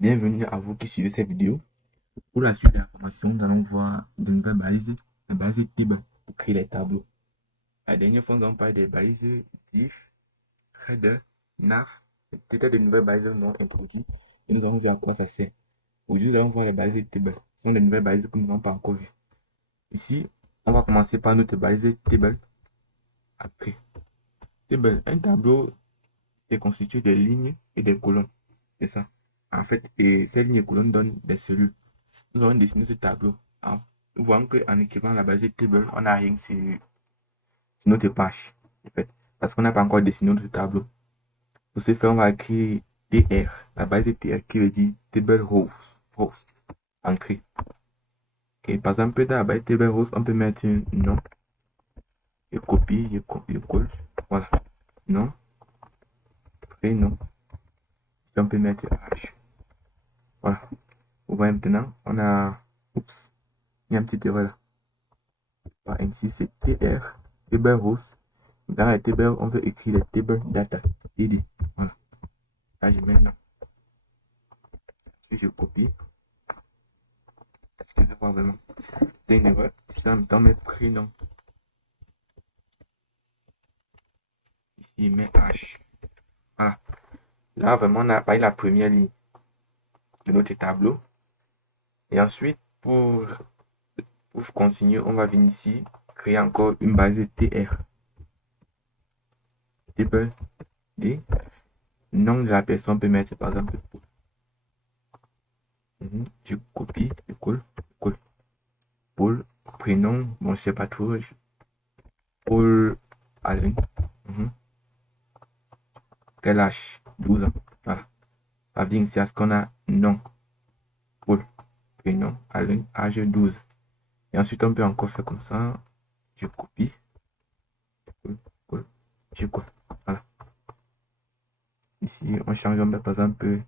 Bienvenue à vous qui suivez cette vidéo. Pour la suite de la formation, nous allons voir de nouvelles balises, les balises table pour créer les tableaux. La dernière fois, nous avons parlé des balises diff, header, nav. C'était de nouvelles balises non introduites et nous allons voir à quoi ça sert. Aujourd'hui, nous allons voir les balises table. Ce sont des nouvelles balises que nous n'avons pas encore vues. Ici, on va commencer par notre balise table. Après, table, un tableau est constitué de lignes et des colonnes. C'est ça. En fait, et ces lignes et colonnes donnent des cellules. Nous allons dessiner ce tableau. Nous voyons qu'en écrivant la base table, on n'a rien sur notre page. En fait, parce qu'on n'a pas encore dessiné notre tableau. Pour ce faire, on va écrire TR, la base TR qui veut dire table host, ancré. Et par exemple, dans la base table host, on peut mettre un nom. Je copie, je colle. Voilà. Nom, prénom. Et on peut mettre H. Voilà. Vous voyez maintenant, on a. Oups. Il y a un petit erreur là. Par ainsi, c'est TR, table host. Dans la table, on veut écrire les table data. TD. Voilà. Là, je mets non. Si je copie, excusez-moi vraiment. C'est une erreur. Ici, en même temps, mes prénoms. Ici, mes H. Voilà. Là, vraiment, on a pas la première ligne de notre tableau. Et ensuite, pour continuer, on va venir ici, créer encore une base TR. Table D. Nom de la personne peut mettre, par exemple, je copie, je colle, colle. Paul, prénom, bon, je sais pas trop. Paul Allen. Quel âge? 12 ans. Voilà. Ça veut dire c'est à ce qu'on a nom. Paul. Prénom. Allen. Âge 12. Et ensuite, on peut encore faire comme ça. Je copie. Je colle. Voilà. Ici, on change, on met par exemple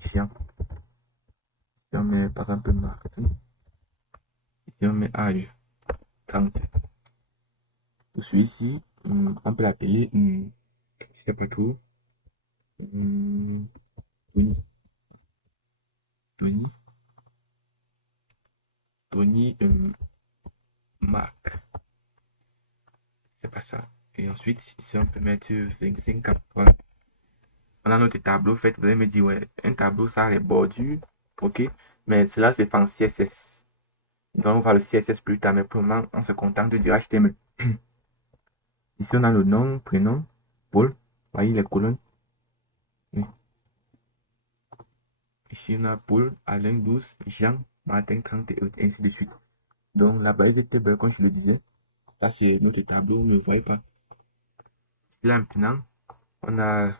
chien. Ici, on met par exemple marketing. Ici, on met âge 30. Pour celui-ci, on peut l'appeler, je sais pas trop. Tony. Tony. Tony Marc. C'est pas ça. Et ensuite, ici, on peut mettre 25 cap. Voilà. On a notre tableau. Fait, vous allez me dire, ouais, un tableau, ça a les bordures. Ok. Mais cela, c'est fait en CSS. Nous allons voir le CSS plus tard. Mais pour le moment, on se contente du HTML. Ici, on a le nom, prénom, Paul. Voyez les colonnes. Ici, on a Paul, Alain, 12, Jean, Martin, 30 et ainsi de suite. Donc, la base de table, comme je le disais, là, c'est notre tableau. Vous ne le voyez pas. Là, maintenant, on a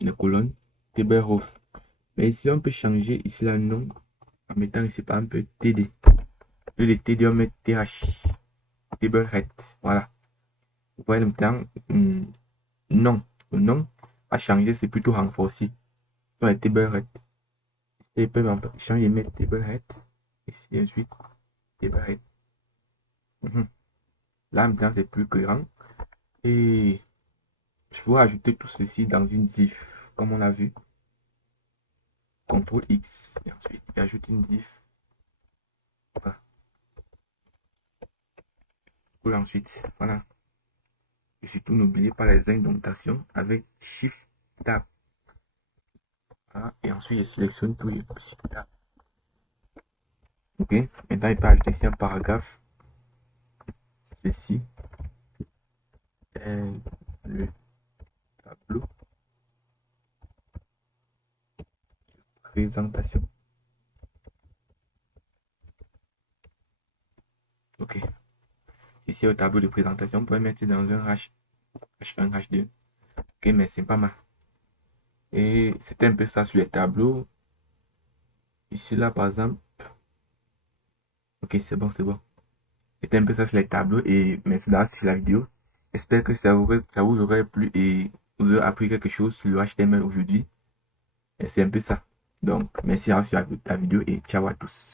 les colonnes, table rose. Mais ici, on peut changer ici le nom en mettant ici par exemple TD. Le TD, on met TH. Table head. Voilà. Vous voyez maintenant, non. Le nom a changé, c'est plutôt renforcé. Sur les table head. Ici, ils peuvent changer, mettre table head. Ici, ensuite, table head. Là, maintenant, c'est plus grand. Et je peux ajouter tout ceci dans une div, comme on l'a vu. CTRL X. Et ensuite, j'ajoute une div. Voilà. Pour ensuite, voilà. Et surtout, n'oubliez pas les indentations avec Shift Tab. Voilà. Et ensuite, je sélectionne tout et Shift Tab. Ok. Maintenant, il peut ajouter ici un paragraphe. Ceci est le tableau de présentation. Ok. Ici, au tableau de présentation, on peut mettre dans un H1, H2. Ok, mais c'est pas mal. Et c'était un peu ça sur les tableaux. Ici, là, par exemple. Ok, c'est bon, c'est bon. C'était un peu ça sur les tableaux et merci d'avoir suivi la vidéo. J'espère que ça vous aurait plu et vous aurez appris quelque chose sur le HTML aujourd'hui. Et c'est un peu ça. Donc, merci d'avoir suivi la vidéo et ciao à tous.